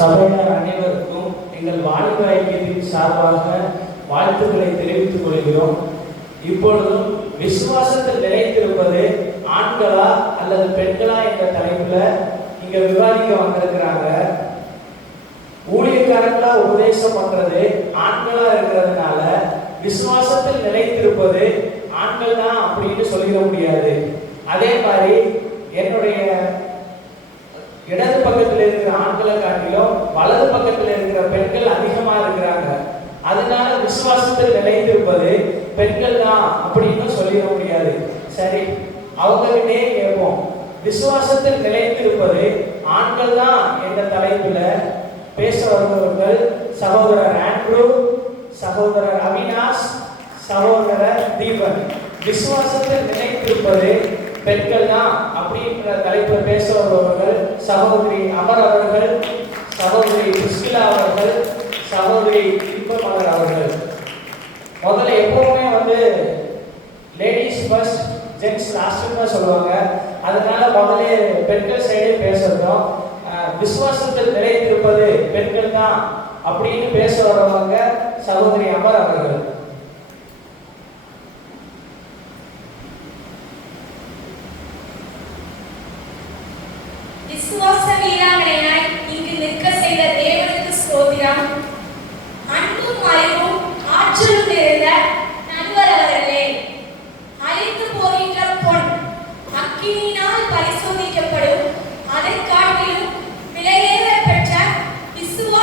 சபையினர் அனைவருக்கும் எங்கள் வாலிப ஐக்கியத்தின் சார்பாக வாழ்த்துக்களை தெரிவித்துக் கொள்கிறோம். இப்பொழுதும் விசுவாசத்தில் நிலைத்திருப்பது ஆண்களா அல்லது பெண்களா என்ற தலைப்புல இங்க விவாதிக்க வந்திருக்கிறாங்க. ஊழியக்காரங்களா உபதேசம் பண்றது ஆண்களா இருக்கிறதுனால விசுவாசத்தில் நிலைத்திருப்பது ஆண்கள் தான் அப்படின்னு சொல்லிட முடியாது. அதே மாதிரி என்னுடைய இடது பக்கத்தில் இருக்கிற ஆண்களை காட்டிலும் வலது பக்கத்தில் இருக்கிற பெண்கள் அதிகமா இருக்கிறாங்க. அதனால விசுவாசத்தில் நிலைத்திருப்பது பெண்கள் தான் அப்படின்னு சொல்லிட முடியாது. சரி, அவங்க கிட்டே கேட்போம், விசுவாசத்தில் நிலைத்திருப்பது ஆண்கள் தான் என்ற தலைப்புல பேச வருபவர்கள் சகோதரர் ஆண்ட்ரூ, சகோதரர் அவினாஷ், சகோதரர் தீபன். விசுவாசத்தில் நிலைத்திருப்பது பெண்கள் தான் அப்படின்ற தலைப்பில் பேச வருபவர்கள் சகோதரி அமர் அவர்கள், சகோதரி புஷ்கிலா அவர்கள், சகோதரி இன்பமலர் அவர்கள். முதல்ல எப்பவுமே லேடிஸ் ஃபர்ஸ்ட் ஜென்ட்ஸ் லாஸ்ட்னு தான் சொல்லுவாங்க. அதனால முதல்ல பெண்கள் சைடே பேசுறோம். விசுவாசத்தில் நிலைத்திருப்பது பெண்கள் தான் அப்படின்னு பேச வருவாங்க சகோதரி அமர் அவர்கள். விசுவாச வீராங்கனையாய் இங்கு நிற்க செய்த தேவனுக்கு ஸ்தோத்திரம். அன்பும் அறிவும் ஆற்றலும் நிறைந்த நண்பர் அவர்களே, அழிந்து போகின்ற பொன் அக்கினியினால் பரிசோதிக்கப்படும், அதை காட்டிலும் விலையேற பெற்ற விசுவாச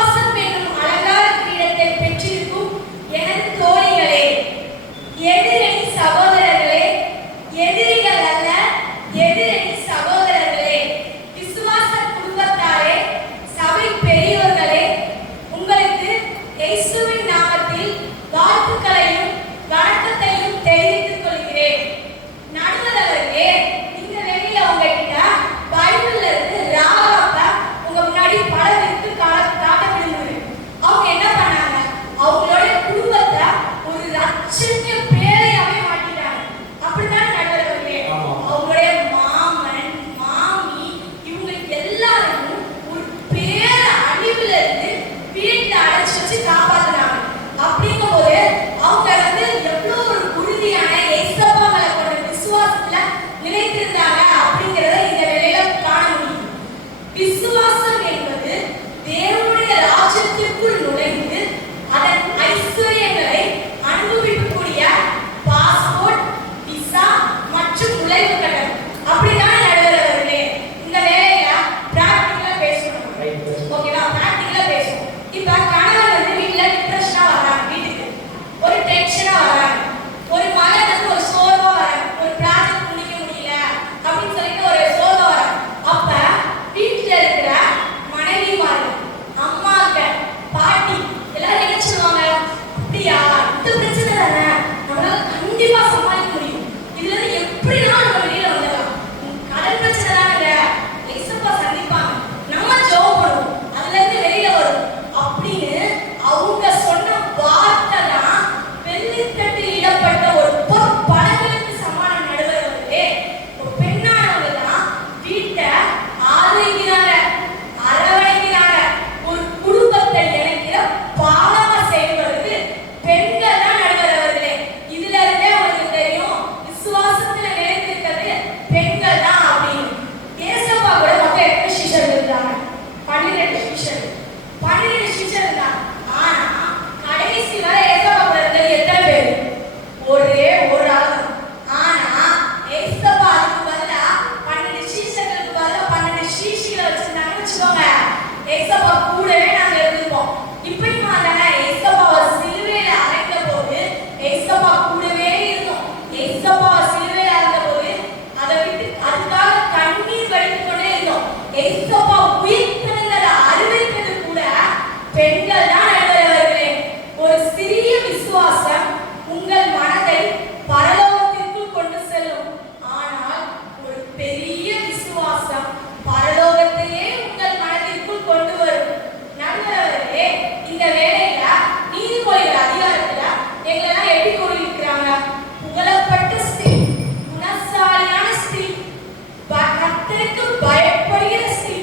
கர்த்தருக்கு பயப்படுகிற ஸ்திரீ,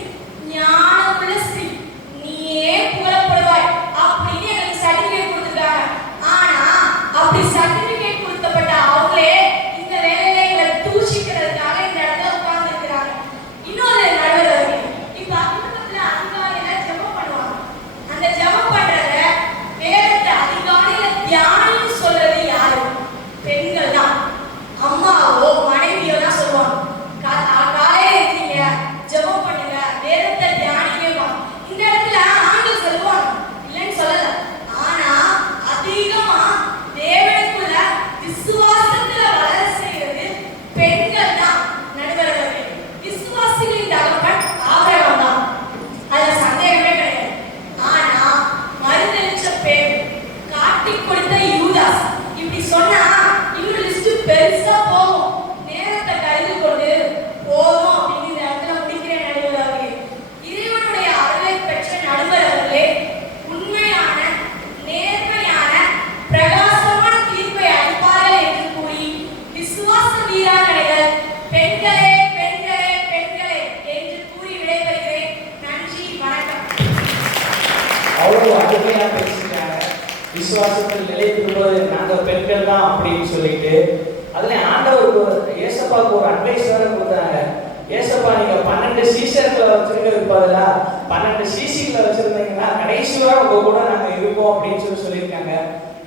ஞானமுள்ள ஸ்திரீ, நீயே புகழப்படுவாய் அப்படின்னு எனக்கு சர்டிபிகேட் கொடுத்துருக்காங்க. ஆனா அப்படி சர்டிபிகேட் கொடுக்கப்பட்ட அவங்களே இந்த வேலையில எங்களை தூஷிக்கிறதுக்காக இந்த இடத்துல உட்கார்ந்து இருக்கிறாங்க. இன்னொரு நடுவர் அவர்கள் இப்ப அக்குடும்பத்துல அதிகாலையில ஜெபம் பண்ணுவாங்க. அந்த ஜெபம் பண்றத வேதத்தை அதிகாலையில தியானம் சொல்றது யாரு? பெண்கள் தான். அம்மாவோ மனைவியோ தான் சொல்லுவாங்க. காலையில இருக்கீங்க, ஜெபம் பண்ணுங்க, வேதத்தை தியானிங்க. இந்த இடத்துல ஆண்கள் சொல்லுவாங்க, இல்லைன்னு சொல்லல. ஆனா அதிகமா தேவனுக்குள்ள விசுவாசத்துல வளர செய்யறது பெண்கள் தான். நடுவர்கள் விசுவாசிகளின் தகப்பன் ஆபிரகாம் தான், அதுல சந்தேகமே கிடையாது. ஆனா மறுதளிச்ச பேர், காட்டி கொடுத்த யூதாஸ், இப்படி சொன்னா இன்னும் லிஸ்ட் பெருசா போகும். நேரத்தை கருதி கொண்டு போதும் அப்படின்னு இந்த இடத்துல முடிக்கிறேன். நடுவர் அவர்களே, இறைவனுடைய அருளை பெற்ற நடுவர் அவர்களே, உண்மையான நேர்மையான பிரகாசமான தீர்ப்பை அளிப்பார்கள் என்று கூறி விசுவாச வீராங்கனைகள் பெண்களே பெண்களே பெண்களே என்று கூறி விடைபெறுகிறேன். நன்றி, வணக்கம். அவ்வளவு அருமையா பேசிட்டாங்க. விசுவாசத்தில் நிலைத்திருப்பது நாங்க பெண்கள் தான் அப்படின்னு சொல்லிட்டு, அதுல ஆண்டவர் ஏசப்பாவுக்கு ஒரு அட்வைஸ் வேற கொடுத்தாங்க. ஏசப்பா, நீங்க 12 சீசர்களை வச்சிருக்கிறதுக்கு பதிலா 12 சிசிகளை வச்சிருந்தீங்கன்னா கடைசி வரை உங்க கூட நாங்க இருப்போம் அப்படின்னு சொல்லியிருக்காங்க.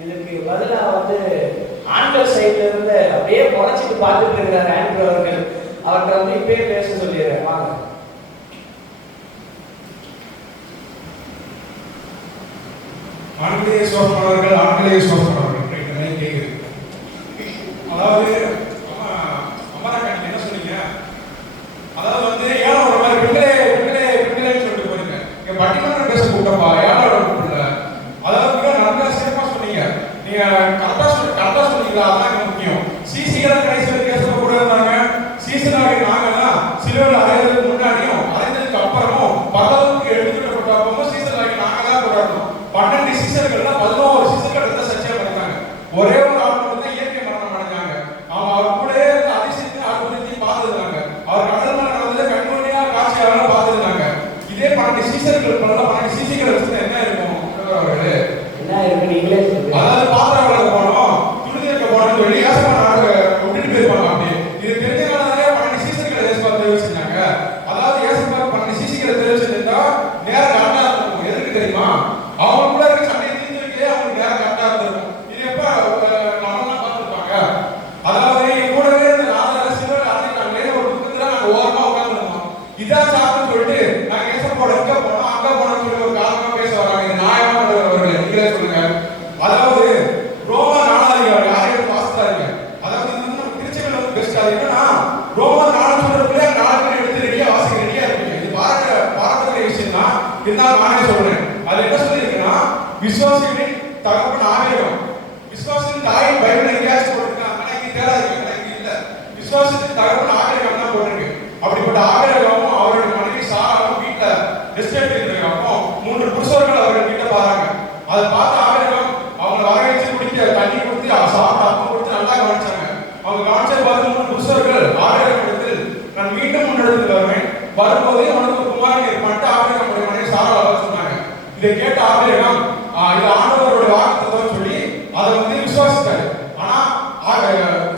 இதுக்கு பதிலா ஆண்கள் சைட்ல இருந்து அப்படியே முறைச்சிட்டு பார்த்துட்டு இருக்கிறார் ஆண்ட்ரூ அவர்கள். அவர்கிட்ட இப்பயே பேச சொல்லிடுறேன், வாங்க. ஆண்களே சோசமானவர்கள், ஆண்களே சோசமானவர்கள் கேட்குது. அதாவது அம்மாக்கா நீங்க என்ன சொன்னீங்க? அதாவது ஏழை ஒரு மாதிரி பெண்களே பெண்களே பெண்களேன்னு சொல்லிட்டு போறீங்க. இங்க பட்டிமன்றம் பேச கூட்டப்பா, ஏழை கூப்பிடல. அதாவது மிக நல்லா சிறப்பா சொன்னீங்க. நீங்க கரெக்டா சொன்னீங்களா? அதான் முக்கியம். சிசிகள் கடைசி வரைக்கும் கூட இருந்தாங்க. சீசனாக நாங்கெல்லாம் சிலுவையில் அறையறதுக்கு முன்னாடியும் அறைந்ததுக்கு அப்புறமும் பகலுக்கு எடுத்துக்கிட்டப்பட்ட அப்பவும் சீசனாகி நாங்க தான் கூட இருந்தோம். 12 சீசர்கள்ல 11 சீசர்கள் ரத்த சத்தியம் பண்ணிட்டாங்க. ஒரே ஒரு ஆள் மட்டும் தான் இயற்கை மரணம் அடைஞ்சாங்க. அவங்க அவர் கூட இருந்து அதிசயத்தை அற்புதத்தையும் பார்த்துருந்தாங்க. அவர் கடல் மலை நடந்ததை கண்கொள்ளையா காட்சியாக பார்த்துருந்தாங்க. இதே 12 சீசர்கள் பண்ணலாம். 12 சீசர்கள் வச்சுதான் என்ன இருக்கும் அவர்களே? என்ன இருக்கு நீங்களே சொல்லுங்க. அதாவது பாத்திரம் போனோம், துணி வைக்க போனோம்னு சொல்லி ஏசப்பா நாடு விட்டுட்டு போயிருப்பாங்க. அப்படி இது தெரிஞ்சனாலே 12 சீசர்களை ஏசப்பா தெரிவிச்சிருந்தாங்க. அதாவது ஏசப்பா 12 சீசர்களை தெரிவிச்சிருந்தா நேரம் கரெக்டா இருக்கும். எதுக்கு தெரியுமா? அவங்க கூட இருக்க சண்டையை தீர்த்து வைக்கவே அவங்களுக்கு நேரம் கரெக்டா இருந்திருக்கும். இது எப்ப நம்மளாம் பார்த்துருப்பாங்க. அதாவது என் கூடவே இந்த 4 சிலுவையில் அறைஞ்சிட்டாங்களே, ஒரு துக்கத்துல நாங்க ஓரமா உட்காந்துருந்தோம். இதான் சாப்பிட்டு சொல்லிட்டு நாங்க ஏசப்போட இங்க போனோம் அங்க போனோம்னு சொல்லி ஒரு காரணமா பேச வராங்க. இது நியாயமா அவர்களே? நீங்களே சொல்லுங்க. அதாவது ரோமா 4 அதிகாரம் யாரையும் வாசித்தாருங்க. அதாவது இது நம்ம திருச்சபையில பெஸ்டா இருக்குன்னா ரோமா 4 சொல்றதுக்குள்ளே 4 பேர் எடுத்து ரெடியா வாசிக்க ரெடியா இருப்பீங்க. இது பாரம்பரிய விஷயம் தான். இருந்தாலும் நானே சொல்றேன். அது என்ன சொல்லியிருக்குன்னா, விசுவாசிகளின் தகப்பன் ஆபிரகாம். விசுவாசியின் தாயின் பைபிள் எங்கேயாச்சும் போட்டிருக்காங்க, ஆனா இங்க தேடாதீங்க, இங்க இல்ல. விசுவாசியின் தகப்பன் ஆபிரகாம் தான் போட்டிருக்கு. அப்படிப்பட்ட ஆபிரகாமும் அவருடைய மனைவி சாராவும் வீட்டுல எஸ்டேட் இருந்தப்போ 3 புருஷர்கள் அவர்கள் வீட்டை பாருங்க. அதை பார்த்து ஆபிரகாம் அவங்களை வரவேற்று குடிக்க தண்ணி கொடுத்து சாப்பிட்டு அப்பம் கொடுத்து நல்லா கவனிச்சாங்க. அவங்க கவனிச்சதை பார்த்து 3 புருஷர்கள் ஆபிரகாம் இடத்தில் நான் மீண்டும் முன்னெடுத்து வருவேன், வரும்போதே உனக்கு ஒரு குமாரன் இருப்பான்ட்டு ஆபிரகாமுடைய மனைவி சாராவை சொன்னாங்க. இதை கேட்ட ஆபிரகாம் இது ஆண்டவரோட வாக்குத்தத்தம் சொல்லி அதை விசுவாசித்தாரு. ஆனா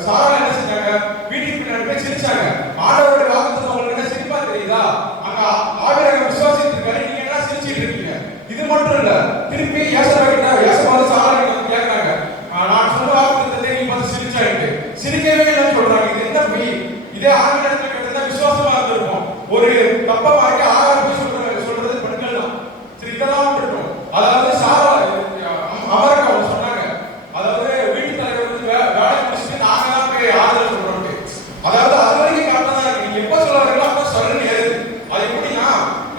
சாரா என்ன செஞ்சாங்க? வீட்டுக்கு பின்னாடி போய் சிரிச்சாங்க. ஆண்டவரோட வாக்குத்தத்தம் உங்களுக்கு என்ன சிரிப்பா தெரியுதா? அங்க ஆபிரகாம் விசுவாசித்திருக்காரு, நீங்க என்ன சிரிச்சிட்டு இருக்கீங்க? இது மட்டும் இல்ல, திருப்பி ஏசப்பா சாரா கேட்கறாங்க, நான் சொன்ன வாக்குத்தத்தத்தை நீ பார்த்து சிரிச்சாயிட்டு சிரிக்கவே இல்லைன்னு சொல்றாங்க. இது என்ன பொய்? இதே ஆங்கிலத்தில் கேட்டதா விசுவாசமா இருந்திருக்கும். ஒரு தப்ப வாங்கி ஆகாரம் சொல்றது பெண்கள் தான். சரி, இதெல்லாம் இருக்கும். அதாவது சாரா அமரக்கா சொன்னாங்க, அதாவது வீட்டு தலைவர் வேலை முடிச்சுட்டு நாங்க தான் போய் ஆறுதல் சொல்றோம். அதாவது அது வரைக்கும் கரெக்டா தான் இருக்கு. நீங்க எப்ப சொல்றாங்களோ அப்ப சொல்லணும் ஏது. அது எப்படின்னா,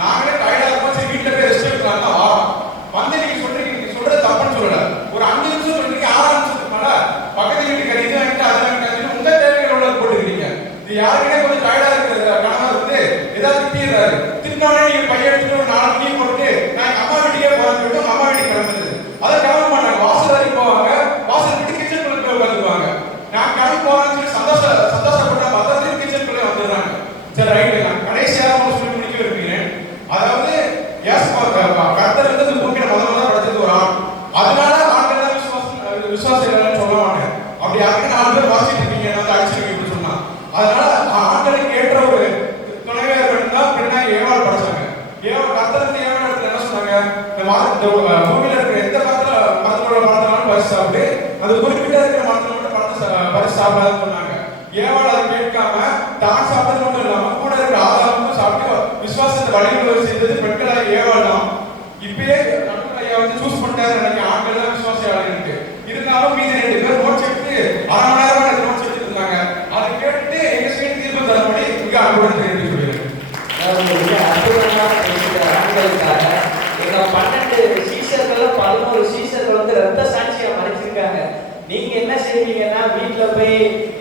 நாங்களே டயர்டா இருப்போம், சரி வீட்டுல போய் ரெஸ்ட் எடுக்கலாம் தான் வரோம். நீங்க சொல்றீங்க, நீங்க சொல்றது தப்புன்னு சொல்லல. ஒரு 5 நிமிஷம் சொல்றீங்க, 6 நிமிஷத்துக்கு மேல பக்கத்து வீட்டுக்கு இது வாங்கிட்டு அது வாங்கிட்டு உங்க தேவைகள் உள்ள போட்டுக்கிறீங்க. இது யாருக்கிட்டே கொஞ்சம் டயர்டா இருக்கிறது கணவர் ஏதாவது திட்டிடுறாரு. திட்டினோடனே நீங்க பையன் எடுத்துட்டு ஒரு 4 மணி போட்டு நான் எங்க அம்மா வீட்டுக்கே போறேன்னு சொல்லிட்டு அம்மா வீட்டுக்கு கிளம்புது. அதை கிளம்ப மாட்டாங்க, வாசல் வரைக்கும் போவாங்க, வாசல் விட்டு கிச்சன் குள்ள போய் உட்காந்துக்குவாங்க. நான் கிளம்பி போறேன்னு சொல்லி சந்தோஷப்பட்டா பார்த்தா கிச்சன் குள்ளே வந்துடுறாங்க. சரி, ரைட். கடைசியாக ஒரு சொல்லி முடிக்க விரும்புகிறேன். அதாவது கர்த்தர் வந்து இந்த பூமியில முதல்ல படைச்சது ஒரு ஆண். அதனால ஆண்கள் தான் விசுவாசம் இல்லைன்னு சொல்ல மாட்டேன். அப்படி யாருக்கு 4 பேர் வாசிட்டு இருக்கீங்க வந்து அடிச்சிருக்கீங்க இப்படி சொன்னா, அதனால ஆண்களுக்கு ஏற்ற ஒரு துணைவியர் வேணும்னா பின்னாடி ஏவாள் படைச்சாங்க. கர்த்தர் வந்து ஏவாள் இடத்துல என்ன சொன்னாங்க, இந்த பூமியில இருக்கிற எந்த மரத்தோட பழத்தினாலும் பறிச்சு சாப்பிட்டு, அது குறிப்பிட்ட இருக்கிற மரத்துல மட்டும் பறிச்சு சாப்பிடாதுன்னு சொன்னாங்க. ஏவாள் அதை கேட்காம தான் சாப்பிட்டது மட்டும் இல்லாம கூட இருக்கிற ஆதாரமும் சாப்பிட்டு விசுவாசத்தை வழிமுறை செய்தது பெண்களாக ஏவாள் தான். இப்பயே நடுவில் ஐயா வந்து சூஸ் பண்ணிட்டாரு நினைக்க ஆண்கள் தான் விசுவாசியாளர் இருக்கு. இருந்தாலும் மீதி 2 பேர் நோட்ஸ் எடுத்து 1/2 மணி நேரம் நோட்ஸ் எடுத்துட்டு இருந்தாங்க. அதை கேட்டுட்டு எங்க சைடு தீர்ப்பு தரபடி மிக அன்புடன் தெரிவித்து சொல்லிடுறேன். ஆண்களுக்காக எங்க 12 சீசர்கள் 11 சீசர்கள் வந்து ரத்த சாட்சியா மறைச்சிருக்காங்க. நீங்க என்ன செய்வீங்கன்னா வீட்டுல போய்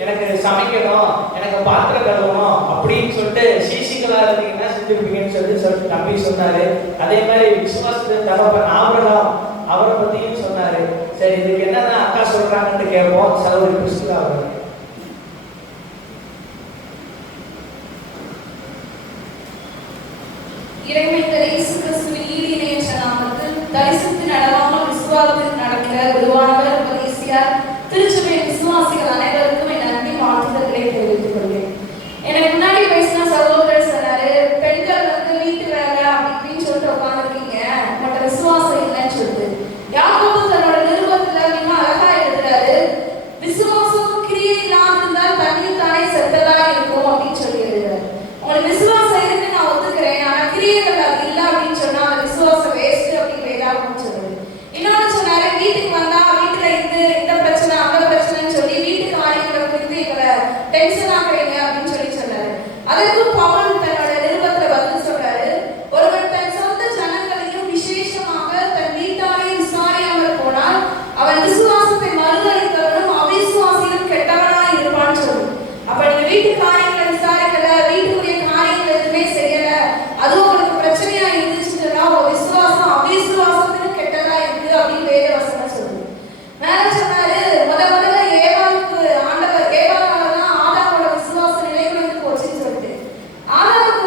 எனக்கு சமைக்கணும், எனக்கு பாத்திரம் கழுவணும் அப்படின்னு சொல்லிட்டு சீசிகளா இருந்தீங்கன்னா செஞ்சிருப்பீங்கன்னு சொல்லிட்டு தம்பி சொன்னாரு. அதே மாதிரி விசுவாசத்தின் தகப்பன் ஆபிரகாம் அவரை பத்தியும் சொன்னாரு. சரி, இதுக்கு என்னதான் அக்கா சொல்றாங்கன்னு கேட்போம். சகோதரி பிரிஸ்கில்லா அவர்கள். இறைமைத்தர் இயேசு கிறிஸ்துவின் ஈடு இணையற்ற நாமத்தில் தரிசித்து நடவாமல் விசுவாசத்தில் நடக்கிற குருவானவர் உபதேசியார் திருச்சபையின் விசுவாசிகள் அனைவருக்கும் என் அன்பின் வாழ்த்துதல்களை தெரிவித்துக் கொள்கிறேன். எனக்கு முன்னாடி பேசின சகோதரர் சொன்னாரு, பெண்கள் வந்து வீட்டு வேலை அப்படின்னு சொல்லிட்டு உட்காந்துருக்கீங்க, உங்கள்கிட்ட விசுவாசம் இல்லைன்னு சொல்லிட்டு. யாக்கோபு தன்னோட நிருபத்துல மிக அழகா எழுதுறாரு, விசுவாசம் கிரியை இல்லாதிருந்தால் தண்ணீர் தானே செத்ததா இருக்கும் அப்படின்னு சொல்லி எழுதுறாரு. உங்களுக்கு விசுவாசம் இருக்கு நான் ஒத்துக்கிறேன், ஆனா கிரியைகள் அது இல்லை அப்படின்னு சொன்னா அந்த விசுவாசம் வேஸ்ட் அப்படின்னு வேதாகமம் சொல்லுது. இன்னொன்னு சொன்னாரு, வீட்டுக்கு வந்தா வீட்டுல இந்த பிரச்சனை அந்த பிரச்சனைன்னு சொல்லி வீட்டு காரியங்களை குறித்து எங்களை டென்ஷன் ஆகுறீங்க அப்படின்னு சொல்லி சொன்னாரு. அதற்கும் பவுல் தன்னோட நிருபத்துல பதில் சொல்றாரு, ஒருவன் தன் சொந்த ஜனங்களையும் விசேஷமாக தன் வீட்டாரையும் விசாரியாமல் போனால் அவன் விசுவாசத்தை மறுதளித்தவனும் அவிசுவாசியும் கெட்டவனாய் இருப்பான்னு சொல்லு. அப்ப நீங்க வீட்டு காரியங்களை விசாரிக்கல, வீட்டுக்குரிய காரியங்கள் எதுவுமே செய்யல, அது உங்களுக்கு பிரச்சனையா இருந்துச்சுன்னா உங்க விசுவாசம் அவிசுவாசத்துக்கு கெட்டதா இருக்கு அப்படின்னு வேத வசனம் சொல்லுது. மேல சொன்னாரு, முதல்ல ஏவாளுக்கு ஆண்டவர் ஏவாளாலதான் ஆதாமோட விசுவாசம் நிலை குலைந்து போச்சுன்னு சொல்லிட்டு. ஆதாமுக்கு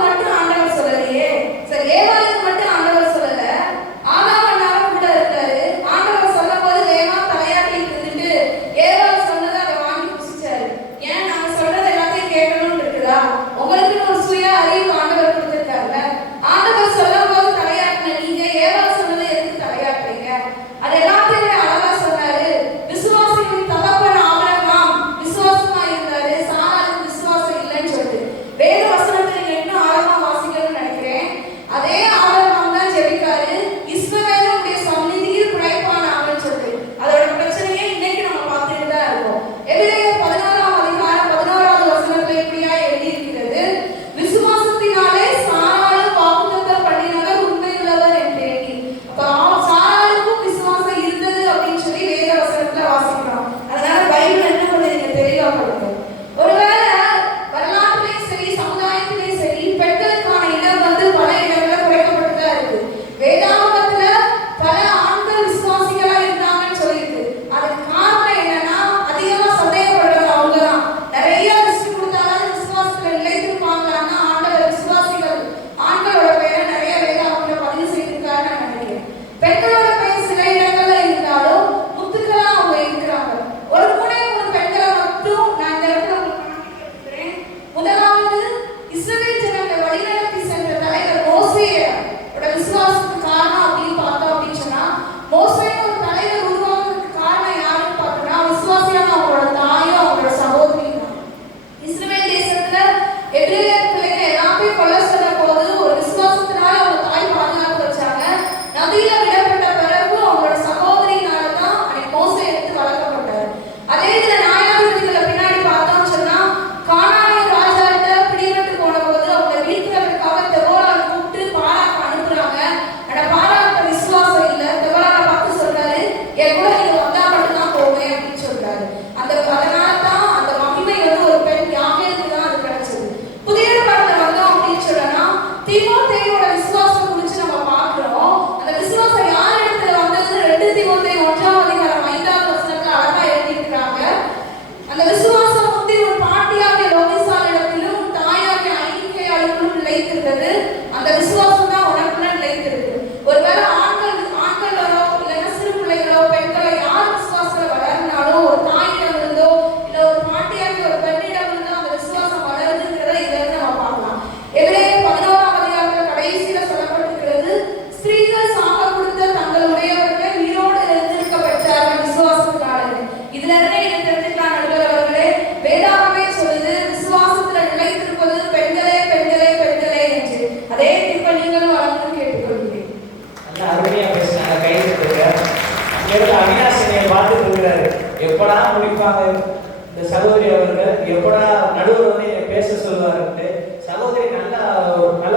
நினைப்பாங்க இந்த சகோதரி அவர்கள் எப்படா நடுவர் வந்து என்னை பேச சொல்வாருன்ட்டு. சகோதரி நல்ல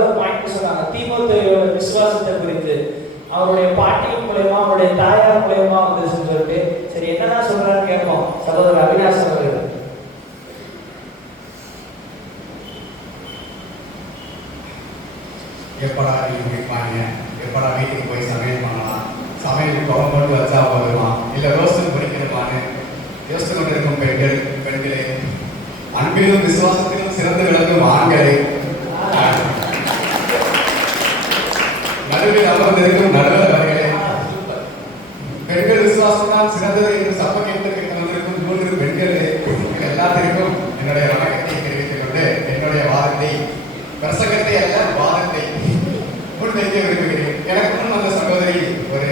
ஒரு பாயிண்ட் சொன்னாங்க தீமோத்தேயுவோட விசுவாசத்தை குறித்து. அவருடைய பாட்டியின் மூலயமா அவருடைய தாயார் மூலயமா வந்துருச்சுன்னு சொல்லிட்டு. சரி, என்னதான் சொல்றான்னு கேட்போம் சகோதரர் அவினாஷ் அவர்கள். எப்படா வீட்டுக்கு முடிப்பாங்க, எப்படா வீட்டுக்கு போய் சமையல் பண்ணலாம், சமையல் குழம்பு போட்டு வச்சா போதுமா, இல்லை ரோஸ்ட் பொரிக்கணுமான்னு யோசித்து கொண்டிருக்கும் பெண்களே, அன்பிலும் விசுவாசத்திலும் சிறந்து விளங்கும் ஆண்களே, நடுவில் அமர்ந்திருக்கும் நடுவர் அவர்களே, பெண்கள் விசுவாசம் தான் சிறந்தது என்று சபை கேட்டு வந்திருக்கும் 3 பெண்களே, எல்லாத்திற்கும் என்னுடைய வணக்கத்தை தெரிவித்துக் கொண்டு என்னுடைய வாதத்தை, பிரசங்கத்தை அல்ல வாதத்தை முன்வைக்க விரும்புகிறேன். எனக்கு முன் அந்த சகோதரி ஒரு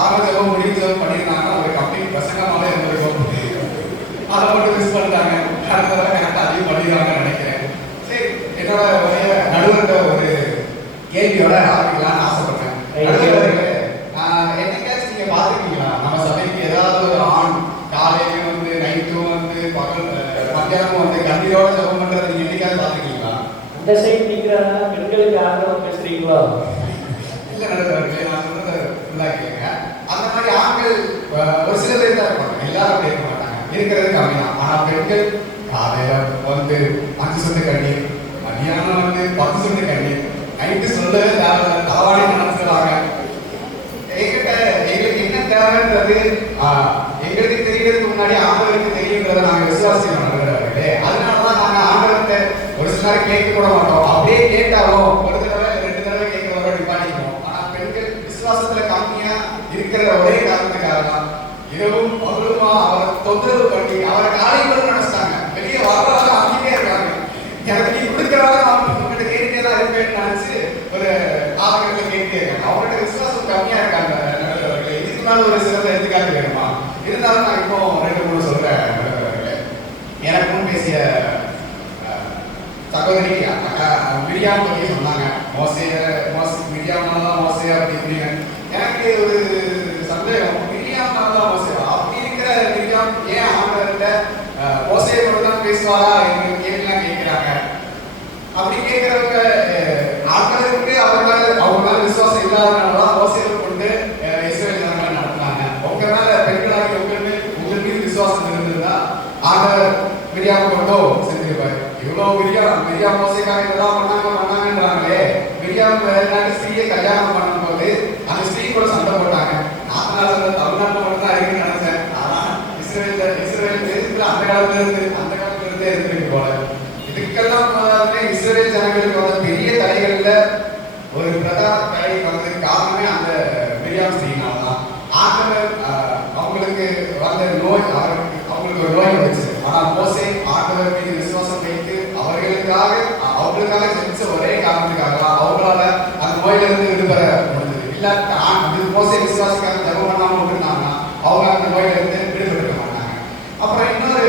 ஆரம்பம் முடிந்ததும் பண்ணியிருந்தாங்க. அவருக்கு அப்படி பிரசங்கமாக இருந்திருக்கும். அதை மட்டும் மிஸ் பண்ணிட்டாங்க. அடுத்த தடவை கரெக்டாக அதையும் பண்ணிடுவாங்கன்னு நினைக்கிறேன். சரி, என்னோட நடுவர்கிட்ட ஒரு கேள்வியோட ஆரம்பிக்கலாம்னு ஆசைப்படுறேன். என்னைக்காச்சும் நீங்க பார்த்துருக்கீங்களா, நம்ம சபைக்கு ஏதாவது ஒரு ஆண் காலையிலும் வந்து நைட்டும் வந்து மத்தியானமும் வந்து கண்ணீரோட ஜபம் பண்றது நீங்க என்னைக்காவது பார்த்துருக்கீங்களா? இந்த சைடு நிற்கிறாங்க பெண்களுக்கு ஆதரவு பேசுறீங்களா? இல்ல நடுவர்களே, நான் சொல்றதை ஃபுல்லா கேளுங்க. அந்த மாதிரி ஆண்கள் ஒரு சில பேர் தான் இருப்பாங்க, எல்லாரும் அப்படி இருக்க மாட்டாங்க, இருக்கிறது கம்மிதான். ஆனா பெண்கள் காலையில வந்து 5 சொட்டு கண்ணீர், மதியானம் வந்து 10 சொட்டு கண்ணீர், நைட்டு சொல்லவே தேவையில்லை, தலவாணி நினைச்சுவாங்க. எங்களுக்கு என்ன தேவைன்றது எங்களுக்கு தெரியறதுக்கு முன்னாடி ஆண்டவருக்கு தெரியுன்றதை நாங்க விசுவாசிக்கிறோம் நடுவர்களே. அதனாலதான் நாங்க ஆண்டவர்கிட்ட ஒரு சில நேரம் கேட்க கூட மாட்டோம். அப்படியே கேட்டாலும் ஒரு தடவை 2 தடவை கேட்கிறவங்க நிப்பாட்டிக்குவோம். ஆனா பெண்கள் விசுவாசத்துல கம்மியா இருக்கிற ஒரே காரணத்துக்காக தான் இரவும் பகலுமா அவரை தொந்தரவு பண்ணி அவரை காரியங்களும் நினைச்சிட்டாங்க. வெளியே வர்றவங்க அங்கேயே இருக்காங்க. எனக்கு நீ கொடுக்கிறவங்க அவங்ககிட்ட கேட்டே தான் இருப்பேன்னு நினைச்சு ஒரு ஆதரவுல கேட்டே இருக்காங்க. அவங்ககிட்ட விசுவாசம் கம்மியா இருக்காங்க நடுவர்களே. இதுக்கு மேல ஒரு சிறந்த எடுத்துக்காட்டு வேணுமா? இருந்தாலும் நான் இப்போ 2-3 சொல்றேன் நடுவர்களே. எனக்கு முன் பேசிய சகோதரி மிரியாம் பற்றி சொன்னாங்க. மிரியாம்னால மோசே அப்படின்னு. எனக்கு ஒரு சந்தேகம், மிரியாம்னால தான் மோசேவா? அப்படி இருக்கிற மிரியாம் ஏன் ஆண்டவர்கிட்ட மோசேயை மட்டும் தான் பேசுவாரா என்று கேள்விலாம் கேட்கிறாங்க. அப்படி கேட்கிறவங்க ஆண்டவருக்கு அவங்க மேல விசுவாசம் இல்லாதனால தான் மோசேயை கொண்டு இஸ்ரவேல் ஜனங்களை நடத்தினாங்க. உங்க மேல பெண்களாகி உங்கள் மீது விசுவாசம் இருந்ததுன்னா ஆண்டவர் மிரியாம் கொண்டோ செஞ்சிருப்பாரு. இவ்வளவு மிரியாம் மோசைக்காக இதெல்லாம் பண்ணாங்கன்றாங்களே. மிரியாம் ஸ்திரீயை கல்யாணம் பண்ணும்போது அந்த ஸ்திரீ கூட சண்டை போட்டாங்க. தமிழ்நாட்டில் மட்டும் தான் இருக்குன்னு நினைச்சேன். ஆனா இஸ்ரேல் தேசத்துல அந்த காலத்துல இருந்தே இருக்கு போல. இதுக்கெல்லாம் இஸ்ரேல் ஜனங்களுக்கு வந்த பெரிய தடைகள்ல ஒரு பிரதான தடை வந்ததுக்கு காரணமே அந்த மிரியாம் ஸ்திரீனால்தான். ஆண்டவர் அவங்களுக்கு வந்த நோய், அவங்களுக்கு ஒரு நோய் வந்துச்சு. ஆனால் மோசே ஆண்டவர் மீது விசுவாசம் வைத்து அவங்களுக்காக செஞ்ச ஒரே காரணத்துக்காக அவங்களால அந்த நோயில இருந்து விடுபட முடிஞ்சது. இல்லாட்டி மோசே விசுவாசிக்காக ஜெபம் பண்ணாம விட்டுருந்தாங்கன்னா அவங்க அந்த நோயில இருந்து விடுபடுத்த மாட்டாங்க. அப்புறம் இன்னொரு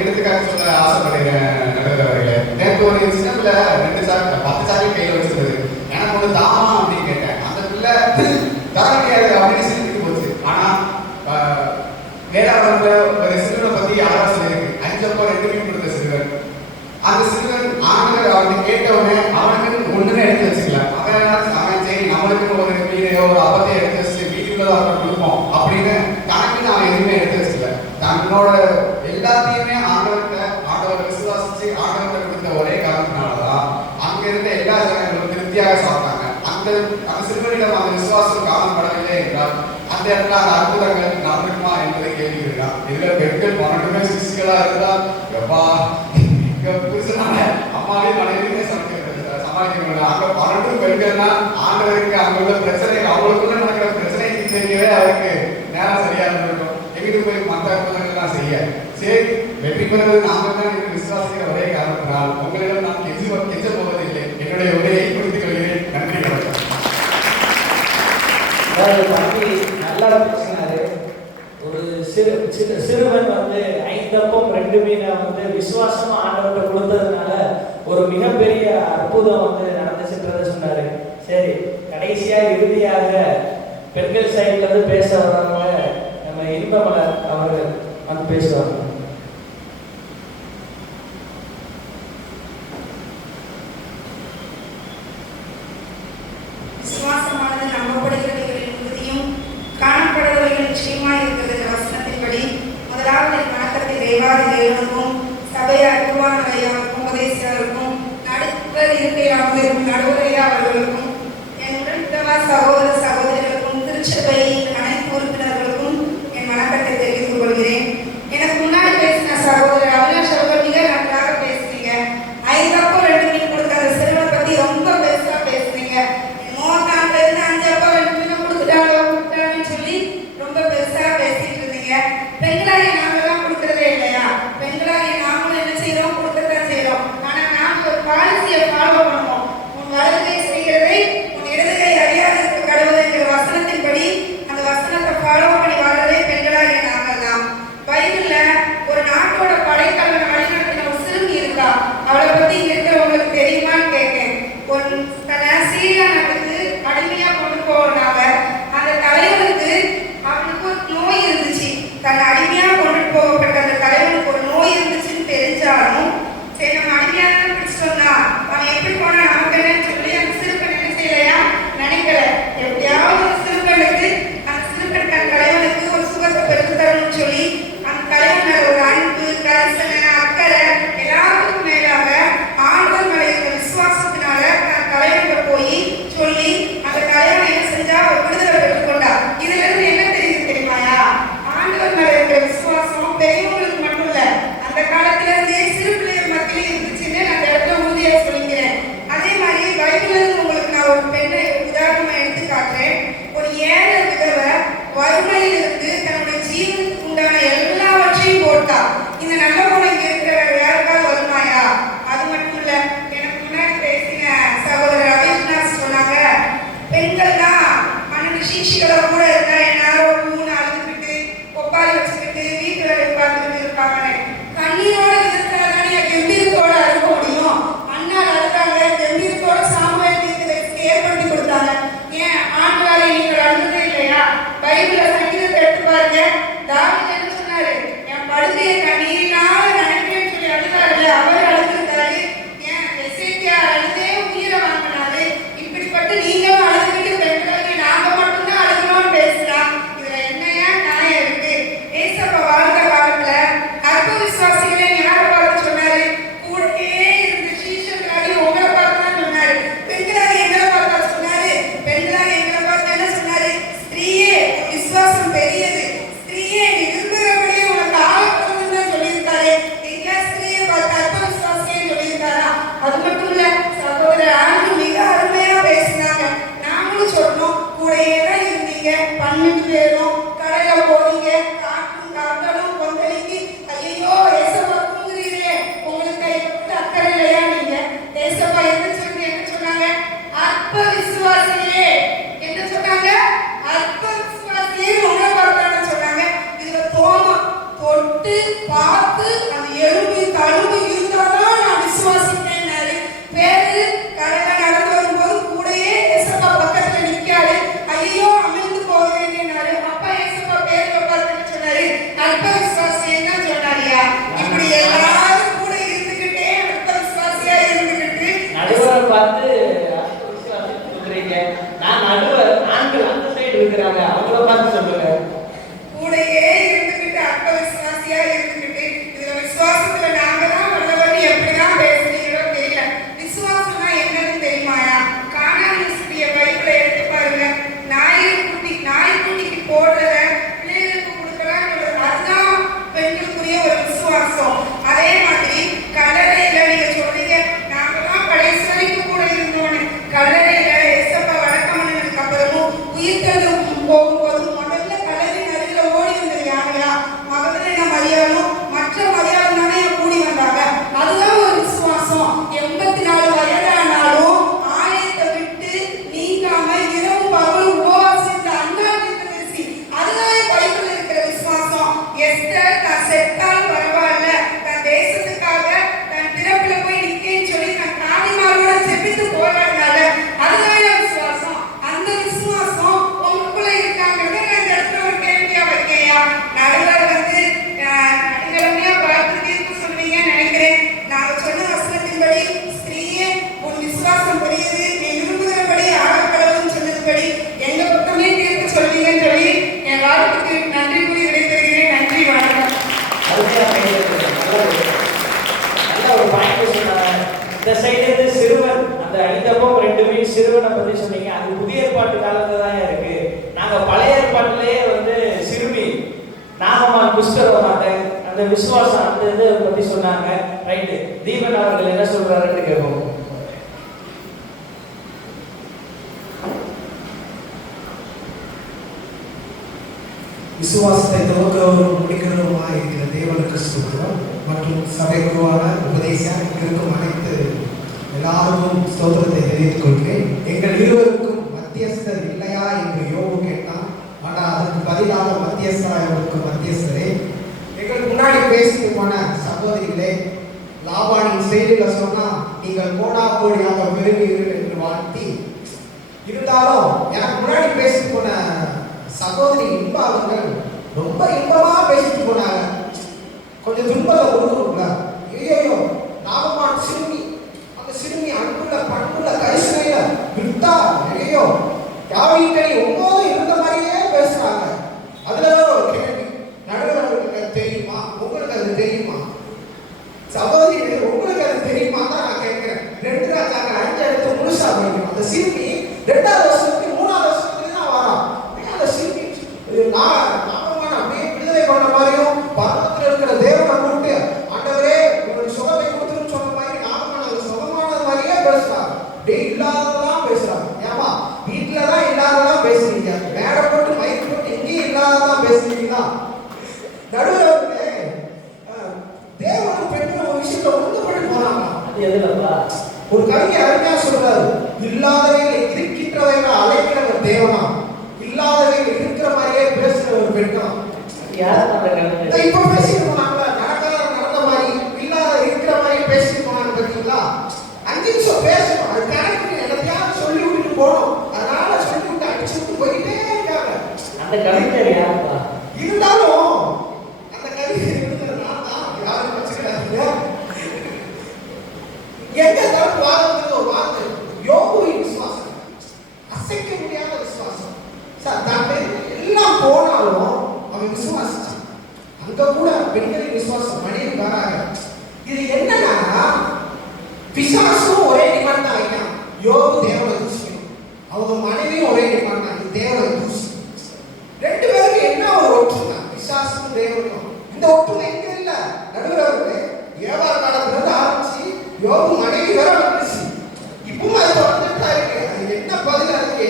எடுத்துக்காட்டு சொல்ல ஆசைப்படுகிறேன் நடுவர்களே. நேற்று ஒரு சின்ன பிள்ளை 10 சாரி கையில வச்சிருந்தது. எனக்கு ஒன்று தாமா அப்படின்னு கேட்டேன். அந்த பிள்ளை தர முடியாது அப்படின்னு சிரித்துட்டு போச்சு. ஆனா வேளாண்ல ஒரு சிறுவனை பத்தி யாரா சொல்லியிருக்கு. 5 அப்போ 2 மீன் கொடுத்த சிறுவன். அந்த சிறுவன் ஆண்கள் அவனை கேட்டவுடனே அவனுக்கு ஒண்ணுமே எடுத்து வச்சுக்கலாம். அவன் சரி நம்மளுக்கு ஒரு மீனையோ ஒரு அப்பத்தை எடுத்து வச்சு வீட்டுக்குள்ள அவனை கொடுப்போம் அப்படின்னு தனக்குன்னு அவன் எதுவுமே எடுத்து வச்சுக்கல. தன்னோட எல்லாத்தையுமே ஆண்டவரை விசுவாசிச்சு ஆண்டவரை கொடுத்த ஒரே காரணத்தினாலதான் அங்க இருந்த எல்லா ஜனங்களும் திருப்தியாக சாப்பிட்டாங்க. அந்த சிறுவனிடம் அந்த விசுவாசம் காணப்படவில்லை என்றால் அந்த இடத்துல அந்த அற்புதங்கள் நடக்குமா என்பதை கேள்வி இருக்கான். இதுல பெண்கள் 12 சிசுகளா இருந்தால் எப்பா புருஷனால அம்மாவே மனைவியே சமாளிக்கிறாங்க. அங்க 12 பெண்கள்னா ஆண்டவருக்கு அங்க உள்ள பிரச்சனை, அவங்களுக்குள்ள நடக்கிற பிரச்சனை செய்யவே அவருக்கு நேரம் சரியா இருந்திருக்கும். எங்கிட்டு போய் மற்ற அற்புதங்கள்லாம் செய்ய சரி வெற்றி பெறுவது நாங்கள் தான் என்று விசுவாசிக்கிற ஒரே காரணத்தினால் உங்களிடம் நான் கெஞ்ச போவதில்லை. என்னுடைய உரையை குறித்துக் கொள்கிறேன். நன்றி, வணக்கம். நல்லா பேசினாரு. ஒரு சிறுவன் வந்து 5 அப்பம் 2 மீனை வந்து விசுவாசமா ஆண்டவர்கிட்ட கொடுத்ததுனால ஒரு மிகப்பெரிய அற்புதம் வந்து நடந்துச்சுன்றத சொன்னாரு. சரி, கடைசியா இறுதியாக பெண்கள் சைட்ல இருந்து பேச வர்றவங்க நம்ம இன்பமலர் அவர்கள் வந்து பேசுவாங்க. நிச்சயமா இருக்கிறது. இந்த வசனத்தின்படி முதலாவது என் வணக்கத்தை தேவாதி தேவனுக்கும் சபையார் குருவானரையாருக்கும் உபதேசியாருக்கும் நடுவர் இருக்கையாவது நடுவரையா அவர்களுக்கும் என் உடன்பிறவா சகோதர சகோதரிகளுக்கும் திருச்சபை அனைத்து உறுப்பினர்களுக்கும் என் வணக்கத்தை தெரிவித்துக் கொள்கிறேன். எனக்கு முன்னாடி பேசின சகோதரர் அவினாஷ் அவர்கள் மிக நன்றாக பேசுனீங்க. 5 அப்போ 2 மீன் கொடுத்த அந்த சிறுவனை பத்தி ரொம்ப பெருசா பேசுனீங்க. மோகனான்ல இருந்து 5 அப்போ 2 மீன் கொடுத்துட்டாங்கன்னு சொல்லி ரொம்ப பெருசா பேசிட்டு இருந்தீங்க. பெண்களாகிய நாங்கெல்லாம் கொடுக்கறதே இல்லையா? பெண்களாகிய நாங்களும் என்ன செய்யறோம்? கொடுக்கத்தான் செய்யறோம். ஆனா நாம ஒரு பாலிசியை ஃபாலோ பண்ணுவோம். உன் வலதுகை செய்கிறதை உன் இடதுகை அறியாது இருக்க கடவுளுங்கிற வசனத்தின்படி அந்த வசனத்தை ஃபாலோ பண்ணி வாழ்றதே பெண்களாகிய நாங்கள் தான். பைபிள்ல ஒரு நாட்டோட படைத்தலைவனை வழிநடத்தின ஒரு சிறுமி இருக்கா. அவளை பத்தி இங்க இருக்கிறவங்களுக்கு தெரியுமான்னு கேட்கேன். ஒரு தன்னை சீரியா நாட்டுக்கு அடிமையா கொண்டு போனாங்க. அந்த தலைவனுக்கு அவனுக்கு ஒரு நோய் இருந்துச்சு. தன்னை அடிமையா கொண்டு போகப்பட்ட அந்த தலைவனுக்கு ஒரு நோய் இருந்துச்சுன்னு தெரிஞ்சாலும் சரி நம்ம அடிமையா தான் பிடிச்சிட்டோம்னா அவன் எப்படி போனா நமக்கு என்னன்னு சொல்லி அந்த சிறுபெண் என்ன செய்யலையா நினைக்கல. எப்படியாவது ஒரு சிறுபெண்ணுக்கு அந்த சிறுபெண் தன் தலைவனுக்கு ஒரு சுகத்தை பெற்று தரணும்னு சொல்லி அந்த தலைவன் மேல ஒரு அன்பு கரிசனை அக்கறை எல்லாத்துக்கும் மேலாக ஆண்டவர் மேல இருந்த விசுவாசத்தினால தன் தலைவன்கிட்ட போய் சொல்லி அந்த தலைவனை என்ன செஞ்சா ஒரு விடுதலை பெற்றுக்கொண்டா. இதுல இருந்து என்ன தெரியுது தெரியுமாயா? ஆண்டவர் மேல இருக்கிற விசுவாசம் பெரியவங்களுக்கு மட்டும் இல்ல, அந்த காலத்துல இருந்தே சிறு பிள்ளைகள் மத்தியில இருந்துச்சுன்னு நான் அந்த இடத்துல உறுதியா சொல்லிக்கிறேன். அதே மாதிரி பைபிள்ல இருந்து உங்களுக்கு நான் ஒரு பெண்ணை உதாரணமா எடுத்து காட்டுறேன். ஒரு ஏழை விதவை வறுமையில் இருந்து தன்னுடைய ஜீவனுக்கு உண்டான எல்லாவற்றையும் போட்டா. இந்த நல்ல குணம் இங்க இருக்கிற யாருக்காவது வருமாயா? அது மட்டும் இல்ல, எனக்கு முன்னாடி பேசின சகோதரர் அவினாஷ் சொன்னாங்க, பெண்கள் தான் 12 சீஷிகளை கூட இருந்தா எல்லாரும் 3 அழுதுகிட்டு ஒப்பாரி வச்சுக்கிட்டு வீட்டு வேலை பார்த்துக்கிட்டு இருப்பாங்க. கண்ணீரோட இருக்கிறதானே கம்பீரத்தோட அழுக முடியும். அண்ணால் அழுதாங்க, கம்பீரத்தோட சாமுவேல் தீர்க்கதரிசிக்கு ஏற்படுத்தி கொடுத்தாங்க. ஏன் ஆண்களாலே நீங்கள் அழுததே இல்லையா? பைபிள்ல சங்கீதத்தை எடுத்து பாருங்க. தாவீது என்ன சொன்னாரு? என் படுக்கையை கண்ணீரினால நினைக்கிறேன்னு சொல்லி அழுதாருல, அவர் அழுதுருக்காரு. ஏன் எசேக்கியா அழுதே உயிரை வாங்கினாரு. இப்படிப்பட்டு நீங்களும் அழுதுகிட்டு பெண்களுக்கு நாங்க மட்டும்தான் அழுகணும்னு பேசலாம். இதுல என்னையா நியாயம் இருக்கு? ஏசப்பா வாழ்ந்த காலத்துல அற்ப விசுவாசிகளே யாரை பார்த்து சொன்னாரு? கூடவே இருந்த சீஷர்களாகி உங்களை பார்த்து தான் சொன்னாரு. பெண்களாக எங்களை பார்த்தா சொன்னாரு. பெண்களாக எங்களை பார்த்து என்ன சொன்னாரு? ஸ்திரீயே விசுவாசம் பெரியது, ஸ்திரீயே நீ விரும்புகிறபடியே உனக்கு ஆகப்படுதுன்னு தான் சொல்லியிருக்காரு. எங்க ஸ்திரீயை பார்த்து அற்ப விசுவாசியே சொல்லியிருக்காரா? அது மட்டும் இல்ல, சகோதரர் ஆண்டு மிக அருமையா பேசினாங்க. நாங்களும் சொன்னோம், கூடயே தான் இருந்தீங்க. 12 பேரும் கடையில போறீங்க, காற்றும் காத்தலும் கொந்தளிக்கு ஐயோ ஏசப்பா தூங்குறீரே, உங்களுக்கு கைப்பட்டு அக்கறை இல்லையா? நீங்க ஏசப்பா என்ன சொன்னாங்க? அற்ப விசுவாசியே என்ன சொன்னாங்க? அற்ப விசுவாசியே உங்களை பார்த்தான்னு சொன்னாங்க. இதுல தோமா தொட்டு பார்த்து அந்த எலும்பு தழும்பு இருந்தாலும் நான் விசுவாசிப்பேன்னாரு. பேரு கடையில நடந்து வரும்போது கூடயே ஏசப்பா பக்கத்துல நிக்காரு. ஐயோ அமிழ்ந்து போகிறேன்னாரு. அப்பா ஏசப்பா பேரை பார்த்துட்டு சொன்னாரு, அற்ப விசுவாசியன்னு தான் சொன்னாரியா? இப்படி எல்லாரும் கூட இருந்துகிட்டே அற்ப விசுவாசியா இருந்துகிட்டு நடுவரை பார்த்து அற்ப விசுவாசி சொல்றீங்க. நான் நடுவர், ஆண்கள் அந்த சைடு இருக்கிறாங்க, அவங்கள பார்த்து சொல்லுங்க. கூடயே இருந்துகிட்டு அற்ப விசுவாசியா இருந்துகிட்டு இதுல விசுவாசத்துல நாங்க தான் வல்லவர்னு எப்படிதான் பேசுறீங்களோ தெரியல. விசுவாசம்னா என்னன்னு தெரியுமாயா? கானானிய பைபிளை எடுத்து பாருங்க. நாய்க்குட்டிக்கு போடுறத பிள்ளைகளுக்கு கொடுக்கலாம், அதுதான் பெண்களுக்குரிய ஒரு விசுவாசம். அதே மாதிரி கல்லறையில நீங்க சொல்றீங்க நாங்க தான் கடைசி வரைக்கும் கூட இருந்தோன்னு. கல்லறையில ஏசப்பா வடக்கம் பண்ணதுக்கு அப்புறமும் உயிர்த்தெழுந்து போகும்போது முதல்ல சிறுவனை பத்தி சொன்னீங்க. அது புதிய ஏற்பாட்டு காலத்துல தான் இருக்கு. நாங்க பழைய ஏற்பாட்டிலேயே வந்து சிறுமி நாகமான் குஷ்டரோகம் அந்த விசுவாசம் அந்த இதை பத்தி சொன்னாங்க. ரைட்டு, தீபன் அவர்கள் என்ன சொல்றாருன்னு கேட்போம். விசுவாசத்தை துவக்கிறவரும் முடிக்கிறவருமாக இருக்கிற தேவனுக்கு ஸ்தோத்திரம். மற்றும் சபை குருவான உபதேசம் இருக்கும் அனைத்து எல்லாருக்கும் ஸ்தோத்திரத்தை தெரிவித்துக் கொள்கிறேன். எங்கள் இருவருக்கும் மத்தியஸ்தர் இல்லையா என்று யோகு கேட்டான். ஆனால் அதற்கு பதிலாக மத்தியஸ்தராயவருக்கு மத்தியஸ்தரே. எங்களுக்கு முன்னாடி பேசிட்டு போன சகோதரிகளே, லாபானின் செயலில் சொன்னா நீங்கள் கோடா கோடியாக பெறுவீர்கள் என்று வாழ்த்தி, இருந்தாலும் எனக்கு முன்னாடி பேசிட்டு போன சகோதரி இன்பா அவர்கள் ரொம்ப இன்பமா பேசிட்டு போனாங்க. கொஞ்சம் துன்பத்தை கொடுக்கணும்ல. ஐயோ, நாகமான் சிறுமி, அந்த சிறுமி அன்புள்ள பண்புள்ள கரிசனையில விட்டா ஐயோ யாவிக்கை 9 இருந்த மாதிரியே பேசுறாங்க. அதுல ஒரு கேள்வி, நடுவர்களுக்கு தெரியுமா? உங்களுக்கு அது தெரியுமா? சகோதரி உங்களுக்கு அது தெரியுமா தான் நான் கேட்கிறேன். 2 ராஜாங்க 5 எடுத்து முழுசா படிக்கணும். அந்த சிறுமி 2வது வருஷத்துக்கு 3வது வருஷத்துக்கு தான் வரான். அந்த சிறுமி நாகமான அப்படியே விடுதலை பண்ண மாதிரியும் பரமத்தில் இருக்கிற தேவனை கூப்பிட்டு ஆண்டவரே உங்களுக்கு சுகத்தை கொடுத்துன்னு சொன்ன மாதிரி நாகமான சுகமானது மாதிரியே பேசுறாங்க. அப்படியே இல்லாததான் பேசுறாங்க. ஏமா வீட்டுலதான் இல்லாததான் பேசுறீங்க, மேடை போட்டு மைக் போட்டு எங்கேயும் இல்லாததான் பேசுறீங்களா? நடுவர்களே, தேவனும் பெண்கள் ஒரு விஷயத்துல ஒன்றுபட்டு போனாங்க. அது எதுலப்பா? ஒரு கவிஞர் அருமையா சொல்றாரு, இல்லாதவைகளை இருக்கின்றவைகளை அழைக்கிறவர் தேவனா, இல்லாதவைகள் இருக்கிற மாதிரியே பேசுற ஒரு பெண்கள். இப்ப பேசிட்டு போனாங்க, நடந்த மாதிரி இல்லாத இருக்கிற மாதிரி பேசிட்டு போனாங்க. பார்த்தீங்களா? 5 நிமிஷம் பேசணும். அது கேரக்டர் எல்லாத்தையும் சொல்லி விட்டுட்டு போகணும். அதனால சொல்லி விட்டு அடிச்சு விட்டு போயிட்டே இருக்காங்க. அந்த கவிஞர் யாருப்பா? இருந்தாலும் அந்த கவிஞர் யாரும் வச்சுக்கிறாங்க. எங்க தவிர வாதத்துக்கு ஒரு வார்த்தை, யோகுவின் விசுவாசம், அசைக்க முடியாத விசுவாசம். சார் எல்லாம் போனாலும் அவன் விசுவாசிச்சான். அங்க கூட பெண்களின் விசுவாசம் மனைவி வராங்க. இது என்னன்னா, பிசாசும் ஒரே டிமாண்ட் தான் வைக்கான், யோகு தேவனை தூசிக்கணும். அவங்க மனைவியும் ஒரே டிமாண்ட் தான், தேவனை தூசி. 2 பேருக்கு என்ன ஒரு ஒற்றுமை? பிசாசுக்கும் தேவனுக்கும். இந்த ஒற்றுமை எங்க இல்ல? நடுவர்களே, ஏவார் காலத்துல இருந்து ஆரம்பிச்சு யோகு மனைவி வேற வந்துச்சு. இப்பவும் அது தொடர்ந்துட்டு தான் இருக்கு. அது என்ன பதில்? அதுக்கு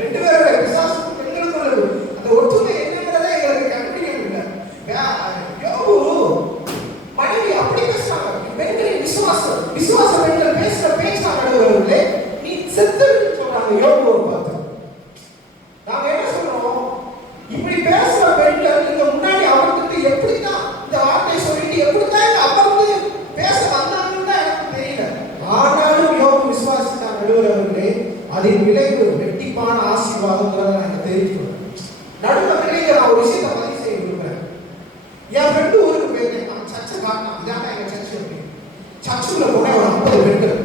2 பேருடைய பிசாசுக்கும் பெண்களுக்கும் அந்த ஒற்றுமை என்னங்கிறதே எங்களுக்கு கண்டுபிடிக்க முடியல. யோகு மனைவி அப்படி பேசுறாங்க. பெண்களின் விசுவாச பெண்கள் பேசுற பேச்சாங்க. நடுவர்களே, நீ செத்து சொல்றாங்க யோகுவை பார்த்து. நாங்க என்ன சொல்றோம்? இப்படி பேசுற பெண்கள் நீங்க முன்னாடி அவங்களுக்கு எப்படிதான் இந்த வார்த்தையை சொல்லிட்டு எப்படிதான் இந்த அமர்ந்து பேச வந்தாங்கன்னு தான் எனக்கு தெரியல. ஆனாலும் யோகு விசுவாசித்தார். நடுவர்களே, அதன் விளைவு வெட்டிப்பான ஆசீர்வாதம் எனக்கு தெரிவிக்கிறேன். நடுவர்களே, நான் ஒரு விஷயத்தை பதிவு செய்ய விரும்புறேன். என் ஃப்ரெண்டு ஊருக்கு போயிருந்தேன். நான் சர்ச்சை காட்டினா இதாண்டா எங்க சர்ச்சை அப்படி. சர்ச்சுக்குள்ள போன ஒரு 50 பெண்கள்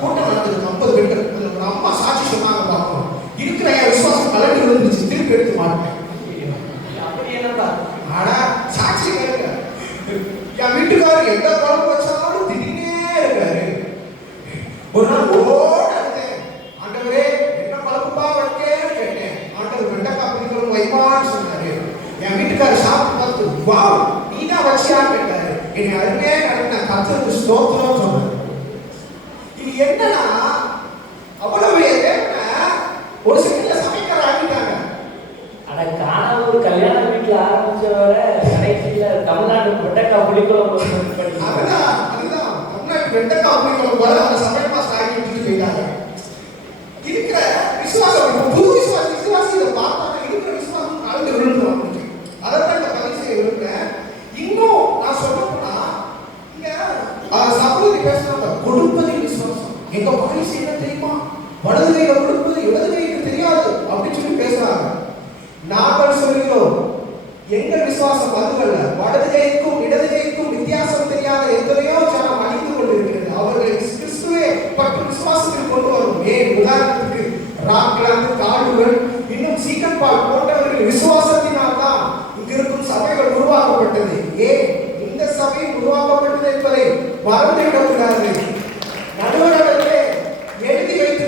கூட்டம் நடந்தது. 50 பெண்கள். அதுல ஒரு அம்மா சாட்சி சொன்னாங்க. பார்க்கணும் இருக்கிற என் விசுவாசம் கலந்து விழுந்துச்சு. திருப்பி எடுத்து மாட்டேன். அப்படி என்னப்பா? ஆனா சாட்சி கேட்க என் வீட்டுக்காரர் எந்த குழம்பு வச்சாலும் திடீர்னே இருக்காரு. ஒரு நாள் ஓட இருந்தேன், ஆண்டவரே என்ன குழம்புப்பா வைக்கேன்னு கேட்டேன். ஆண்டவர் வெண்டைக்காய் பிடிக்கணும் வைப்பான்னு சொன்னாரு. என் வீட்டுக்காரர் சாப்பிட்டு பார்த்து வா நீ தான் வச்சியான்னு கேட்டாரு. என்னை அருமையா நடத்தின கர்த்தருக்கு ஸ்தோத்திரம் சொன்னாரு. இது என்னன்னா, அவ்வளவு ஒரு செகண்ட்ல சமைக்கிற ஆகிட்டாங்க. ஆனா காணவூர் கல்யாண வீட்டுல ஆரம்பிச்சவர கடைசியில தமிழ்நாடு வெண்டைக்காய் புளிக்குழம்பு அதுதான் தமிழ்நாட்டு வெண்டைக்காய் புளிக்குழம்பு போல அந்த சமையல் மாஸ்டர் ஆகி விட்டுட்டு போயிட்டாங்க. இருக்கிற விசுவாசம், புது விசுவாசி இதை பார்த்தாங்க. இருக்கிற விசுவாசம் கலந்து விழுந்துடும். அதைத்தான் இந்த பதிவு செய்ய விரும்புறேன். இன்னும் நான் சொல்ல போனா, இங்க சகோதரி பேசுறாங்க, கொடுப்பதில் விசுவாசம். எங்க பாலிசி என்ன தெரியுமா? வலது கையில கொடுப்பது இடது கைக்கு தெரியாது அப்படின்னு சொல்லி பேசுறாங்க. நாங்கள் சொல்கிறோம், எங்கள் விசுவாசம் அதுவல்ல. வலது கைக்கும் இடது கைக்கும் வித்தியாசம் தெரியாத எத்தனையோ ஜனம் அழிந்து கொண்டிருக்கிறது. அவர்களை கிறிஸ்துவே பற்றும் விசுவாசத்தில் கொண்டு வரும். ஏன்? உதாரணத்துக்கு ராக்லாந்து, காடுகள், இன்னும் சீக்கன்பால் போன்றவர்கள் விசுவாசத்தினால் தான் இங்கிருக்கும் சபைகள் உருவாக்கப்பட்டது. ஏன் இந்த சபை உருவாக்கப்பட்டது என்பதை மறந்துவிடக்கூடாது. நடுவர்களே, எழுதி வைத்து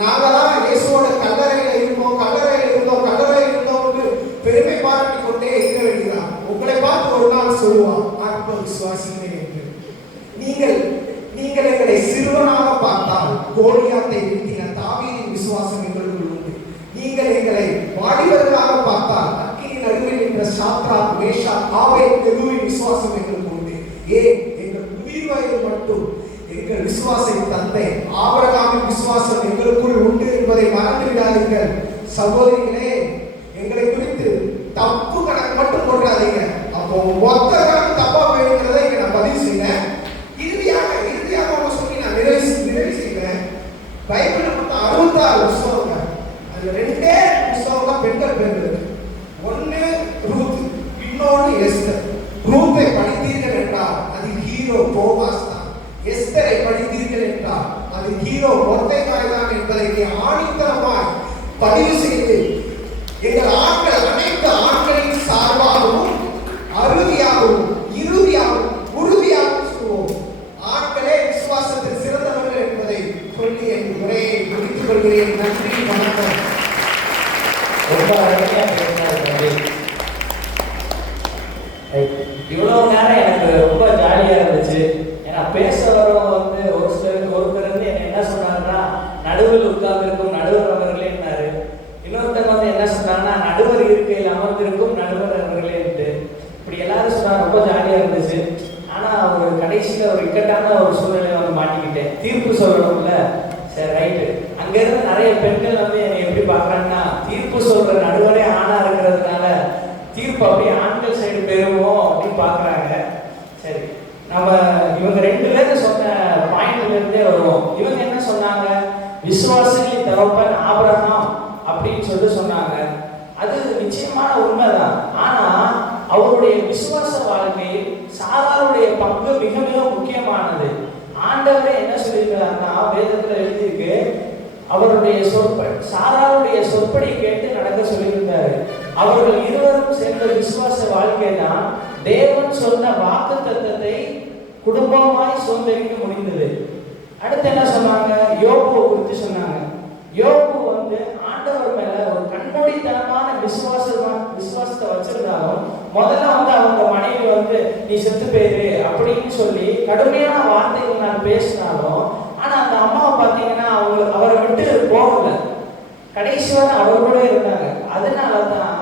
நாங்களாம் இயேசுவோட கல்லறையில இருந்தோம் பெருமை பாராட்டி கொண்டே இருக்க வேண்டியதான். உங்களை பார்த்து ஒரு நாள் சொல்லுவான், அற்ப விசுவாசிகளே என்று. நீங்கள் எங்களை சிறுவனாக பார்த்தால் கோலியாத்தை வீழ்த்தின தாவீதின் விசுவாசம் எங்களுக்குள் உண்டு. நீங்கள் எங்களை வாலிபர்களாக பார்த்தால் அக்கினி நடுவில் என்ற சாத்ராக் மேஷாக் ஆபேத்நேகோவின் விசுவாசம் எங்களுக்கு உண்டு. எங்கள் உயிர் வயது மட்டும் எங்கள் விசுவாசம் தந்தை ஆபிரகாமின் விசுவாசம் எங்களுக்குள் உண்டு என்பதை மறந்து விடாதீர்கள். சகோதரிகளே, எங்களை குறித்து தப்பு கணக்கு மட்டும் போடுறாதீங்க. அப்போ மொத்த கணக்கு தப்பா போயிருக்கிறத இங்க நான் பதிவு செய்யறேன். இறுதியாக அவங்க சொல்லி நான் நிறைவு செய்கிறேன். பைபிள்ல மொத்தம் 66 புத்தகங்கள். அதுல 2 புத்தகம் தான் பெண்கள் பேர்கள். ஒன்னு ரூத், இன்னொன்னு எஸ்தர். ரூத்தை படித்தீர்கள் என்றால் அது ஹீரோ போவாஸ் தான். எஸ்தரை படித்தீர்கள் என்றால் அது ஹீரோ மொர்தெகாய் தான் என்பதை ஆணித்தரமாய் பதிவு செய்து எங்கள் ஆண்கள் அனைத்து ஆண்களின் சார்பாகவும் இறுதியாகவும் உறுதியாகவும் சொல்லுவோம். ஆண்களே விசுவாசத்தில் சிறந்தவர்கள் என்பதை சொல்லி என் உரையை முடித்துக் கொள்கிறேன். நன்றி, வணக்கம். ரொம்ப அழகையா பேசினாரு. இவ்வளவு நேரம் எனக்கு ரொம்ப ஜாலியா இருந்துச்சு. ஏன்னா பேச வரவங்க ஒருத்தர் என்ன சொன்னாருன்னா, நடுவில் உட்கார்ந்திருக்கும் நடுவர் அவர்களேன்னாரு. இன்னொருத்தர் என்ன சொன்னாங்கன்னா, நடுவர் இருக்கையில் அமர்ந்திருக்கும் நடுவர் அவர்களேன்ட்டு. இப்படி எல்லாரும் சொன்னா ரொம்ப ஜாலியா இருந்துச்சு. ஆனா ஒரு கடைசியில ஒரு இக்கட்டான ஒரு சூழ்நிலையை மாட்டிக்கிட்டேன். தீர்ப்பு சொல்லணும்ல, சரி ரைட்டு. அங்க இருந்து நிறைய பெண்கள் என்னை எப்படி பாக்குறாங்கன்னா, தீர்ப்பு சொல்ற நடுவரே ஆணா இருக்கிறதுனால தீர்ப்பு அப்படியே ஆண்கள் சைடு பெறுமோ அப்படின்னு பாக்குறாங்க. சரி, நம்ம இவங்க 2 பேரும் சொன்ன பாயிண்ட்ல இருந்தே வருவோம். இவங்க என்ன சொன்னாங்க, விசுவாசிகளின் தகப்பன் ஆபிரகாம் அப்படின்னு சொல்லிட்டு சொன்னாங்க. அது நிச்சயமான உண்மைதான். ஆனா அவருடைய விசுவாச வாழ்க்கையில் சாராருடைய பங்கு மிக மிக முக்கியமானது. ஆண்டவரே என்ன சொல்லியிருக்கிறாருன்னா, வேதத்துல எழுதியிருக்கு, அவருடைய சாராருடைய சொற்படி கேட்டு நடக்க சொல்லியிருந்தாரு. அவர்கள் இருவரும் சேர்ந்த விசுவாச வாழ்க்கை தான் தேவன் சொன்ன வாக்கு தத்தத்தை குடும்பமாய் சுதந்திரிக்க முடிந்தது. அடுத்து என்ன சொன்னாங்க, யோபுவை குறித்து சொன்னாங்க. யோபு ஆண்டவர் மேல ஒரு கண்மூடித்தனமான விசுவாசத்தை வச்சிருந்தாலும், முதல்ல அவங்க மனைவி நீ செத்து போயிரு அப்படின்னு சொல்லி கடுமையான வார்த்தைகள் நான் பேசினாலும், ஆனா அந்த அம்மாவை பார்த்தீங்கன்னா அவரை விட்டு போகல, கடைசி வரை அவர் கூட இருந்தாங்க. அதனாலதான்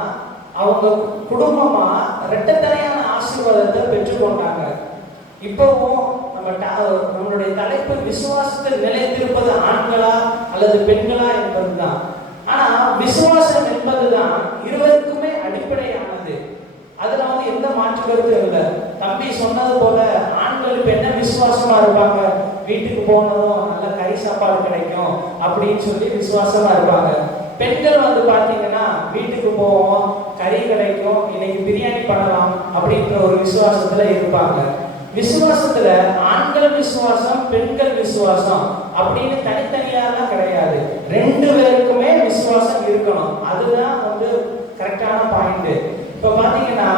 அவங்க குடும்பமா இரட்டத்தனையான ஆசீர்வாதத்தை பெற்றுக்கொண்டாங்க. இப்பவும் நம்மளுடைய தலைப்பு விசுவாசத்தில் நிலைத்திருப்பது ஆண்களா அல்லது பெண்களா என்பதுதான். ஆனா விசுவாசம் என்பதுதான் இருவருக்குமே அடிப்படையானது. அதுல எந்த மாற்று கருத்து இல்லை. தம்பி சொன்னது போல ஆண்கள் இப்ப என்ன விசுவாசமா இருப்பாங்க, வீட்டுக்கு போனதும் நல்ல கறி சாப்பாடு கிடைக்கும் அப்படின்னு சொல்லி விசுவாசமா இருப்பாங்க. பெண்கள் பாத்தீங்கன்னா வீட்டுக்கு போவோம், கறி கிடைக்கும், இன்னைக்கு பிரியாணி பண்ணலாம் அப்படின்ற ஒரு விசுவாசத்துல இருப்பாங்க. விசுவாசத்துல ஆண்கள் விசுவாசம், பெண்கள் விசுவாசம் அப்படின்னு தனித்தனியாலாம் கிடையாது. 2 பேருக்குமே விசுவாசம் இருக்கணும். அதுதான் கரெக்டான பாயிண்ட். இப்ப பாத்தீங்கன்னா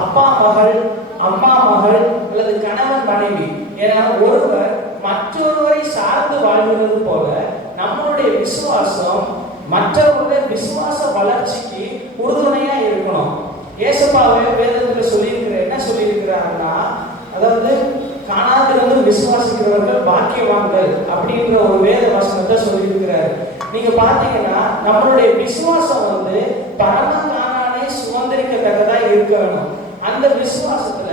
அப்பா மகள், அம்மா மகள் அல்லது கணவன் மனைவி என ஒருவர் மற்றொருவரை சார்ந்து வாழ்கிறது போல நம்மளுடைய விசுவாசம் மற்றவர்களுடைய விசுவாச வளர்ச்சிக்கு உறுதுணையா இருக்கணும். ஏசப்பாவே வேதத்துல என்ன சொல்லியிருக்கிறாருன்னா, அதாவது காணாதிருந்து விசுவாசிக்கிறவர்கள் பாக்கியவான்கள் அப்படின்ற ஒரு வேத வசனத்தை சொல்லியிருக்கிறாரு. நீங்க பாத்தீங்கன்னா நம்மளுடைய விசுவாசம் பரம காணானை சுதந்திரிக்கத்தக்கதா இருக்க வேணும். அந்த விசுவாசத்துல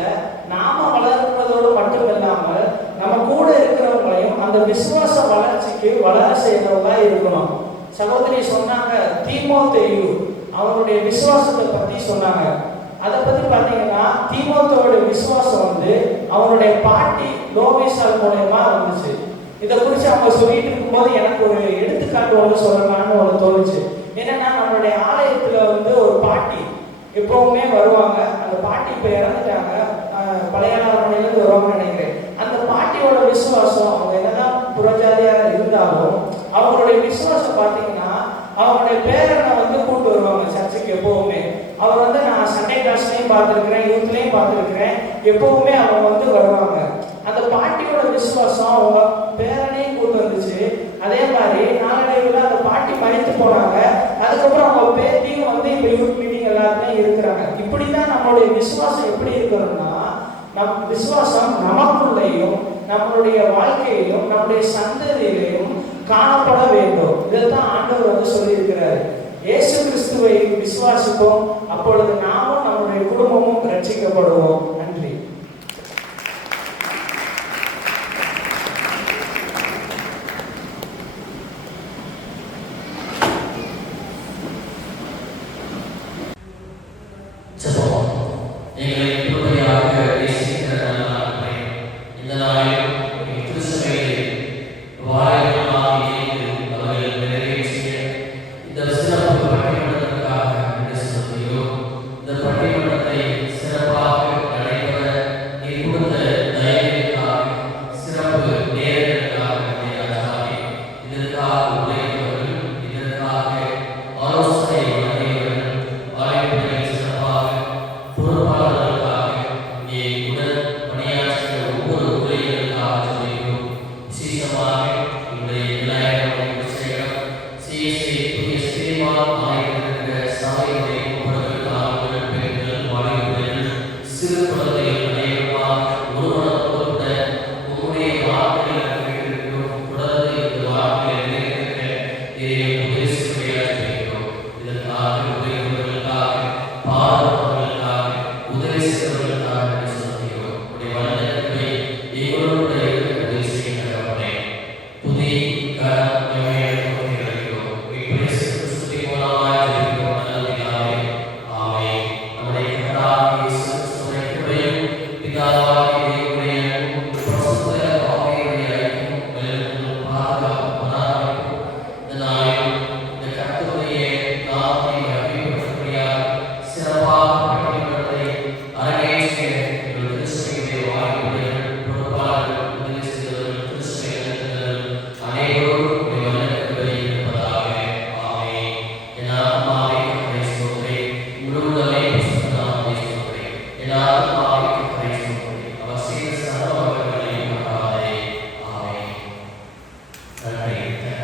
நாம வளர்க்கிறதோடு மட்டும் இல்லாமல் நம்ம கூட இருக்கிறவங்களையும் அந்த விசுவாச வளர்ச்சிக்கு வளர செய்யறவங்களா இருக்கணும். சகோதரி சொன்னாங்க, தீமோத்தேயு அவனுடைய விசுவாசத்தை பத்தி சொன்னாங்க. அதை பத்தி பாத்தீங்கன்னா தீமோத்தேயோட விசுவாசம் அவனுடைய பாட்டி லோவேசால் மூலமா வந்துச்சு. இதை குறித்து அவங்க சொல்லிட்டு இருக்கும்போது எனக்கு ஒரு எடுத்துக்காட்டு சொல்லலாம்னு தோணுச்சு. என்னன்னா, நம்மளுடைய ஆலயத்துல ஒரு பாட்டி எப்பவுமே வருவாங்க. அந்த பாட்டி இப்ப இறந்துட்டாங்க, பழைய அரண்மனையிலிருந்து வருவாங்கன்னு நினைக்கிறேன். அந்த பாட்டியோட விசுவாசம், அவங்க என்னதான் புறஜாதியா இருந்தாலும் அவங்களுடைய விசுவாசம் பாத்தீங்கன்னா அவங்களுடைய பேரனை கூட்டு வருவாங்க சர்ச்சுக்கு எப்பவுமே. அவர் நான் சண்டே கிளாஸ்லயும் பார்த்துருக்கிறேன், யூத்லயும் பார்த்துருக்கிறேன், எப்பவுமே அவங்க வருவாங்க. அந்த பாட்டியோட விசுவாசம் அவங்க பேரனையும் கூட்டு வந்துச்சு. அதே மாதிரி நாளடைவில் விசுவாசம் எப்படி இருக்கணும்னா, நம் விசுவாசம் நமக்குள்ளேயும் நம்மளுடைய வாழ்க்கையிலும் நம்முடைய சந்ததியிலையும் காணப்பட வேண்டும். இதைத்தான் ஆண்டவர் வந்து சொல்லியிருக்கிறார். இயேசு கிறிஸ்துவை விசுவாசிப்போம், அப்பொழுது நாமும் நம்முடைய குடும்பமும் ரட்சிக்கப்படுவோம். நன்றி. Amen.